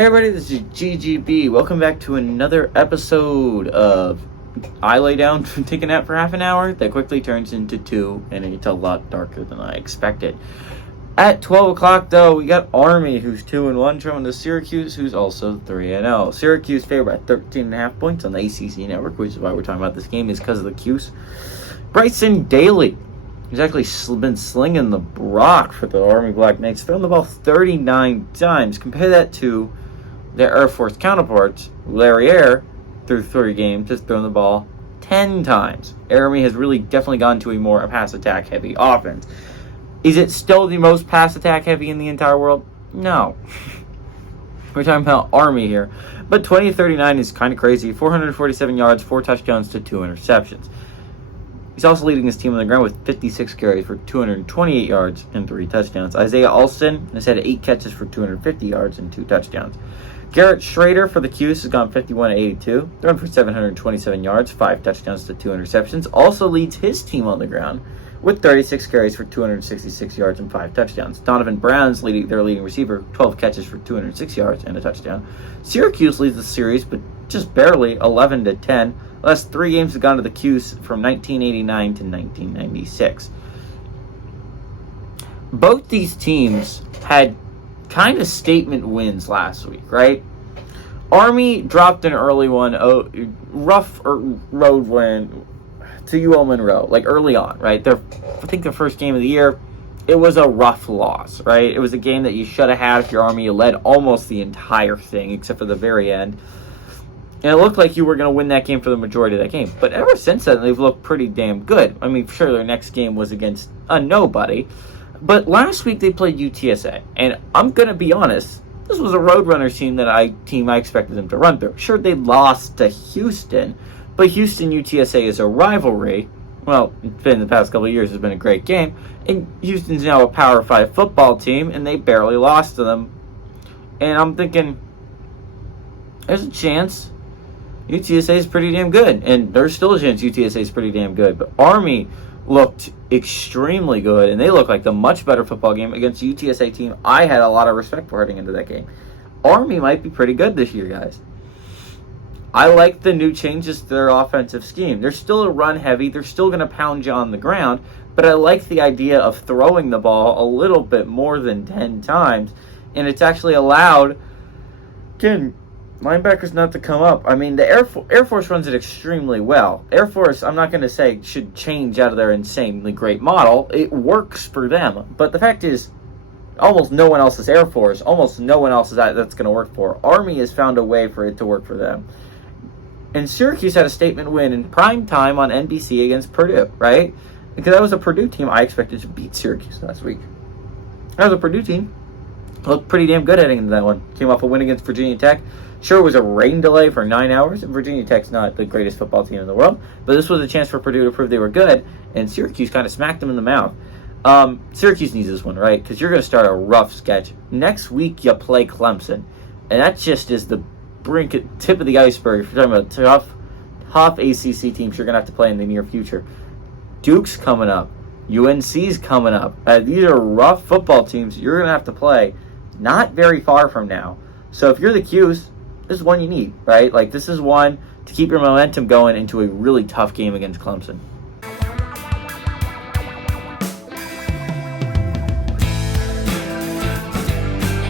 Hey everybody, this is GGB. Welcome back to another episode of I lay down to take a nap for half an hour that quickly turns into 2, and it's a lot darker than I expected. At 12 o'clock, though, we got Army, who's 2-1, traveling to Syracuse, who's also 3-0. Syracuse favored by 13.5 points on the ACC network, which is why we're talking about this game, is because of the Cuse. Bryson Daly, who's actually been slinging the rock for the Army Black Knights, thrown the ball 39 times. Compare that to their Air Force counterparts. Larriere, through 3 games, has thrown the ball 10 times. Army has really definitely gone to a more pass attack heavy offense. Is it still the most pass attack heavy in the entire world? No. We're talking about Army here. But 20-39 is kind of crazy. 447 yards, 4 touchdowns to 2 interceptions. He's also leading his team on the ground with 56 carries for 228 yards and 3 touchdowns. Isaiah Alston has had 8 catches for 250 yards and 2 touchdowns. Garrett Schrader for the Cuse has gone 51-82, thrown for 727 yards, 5 touchdowns to 2 interceptions. Also leads his team on the ground with 36 carries for 266 yards and 5 touchdowns. Donovan Brown's their leading receiver, 12 catches for 206 yards and a touchdown. Syracuse leads the series, but just barely, 11-10. Last 3 games have gone to the Cuse from 1989 to 1996. Both these teams had kind of statement wins last week, right? Army dropped an early one, rough road win to UL Monroe, like early on, right? I think their first game of the year, it was a rough loss, right? It was a game that you should have had if your Army led almost the entire thing, except for the very end. And it looked like you were going to win that game for the majority of that game. But ever since then, they've looked pretty damn good. I mean, sure, their next game was against a nobody. But last week they played UTSA. And I'm going to be honest, this was a Roadrunners team I expected them to run through. Sure, they lost to Houston. But Houston-UTSA is a rivalry. Well, it's been the past couple of years. It's been a great game. And Houston's now a Power 5 football team. And they barely lost to them. And I'm thinking, there's a chance UTSA is pretty damn good, and there's still a chance UTSA is pretty damn good. But Army looked extremely good, and they look like the much better football game against a UTSA team I had a lot of respect for heading into that game. Army might be pretty good this year, guys. I like the new changes to their offensive scheme. They're still a run heavy. They're still going to pound you on the ground, but I like the idea of throwing the ball a little bit more than 10 times, and it's actually allowed, again, linebackers not to come up. I mean, the Air Force runs it extremely well. Air Force, I'm not going to say should change out of their insanely great model. It works for them. But the fact is, almost no one else is Air Force. Almost no one else is that's going to work for. Army has found a way for it to work for them. And Syracuse had a statement win in prime time on NBC against Purdue, right? Because that was a Purdue team I expected to beat Syracuse last week. That was a Purdue team. Looked pretty damn good heading into that one. Came off a win against Virginia Tech. Sure, it was a rain delay for 9 hours. Virginia Tech's not the greatest football team in the world, but this was a chance for Purdue to prove they were good, and Syracuse kind of smacked them in the mouth. Syracuse needs this one, right? Because you're going to start a rough sketch. Next week, you play Clemson, and that just is the tip of the iceberg. If you're talking about tough ACC teams you're going to have to play in the near future. Duke's coming up. UNC's coming up. These are rough football teams you're going to have to play not very far from now. So if you're the Cuse, this is one you need, right? Like, this is one to keep your momentum going into a really tough game against Clemson.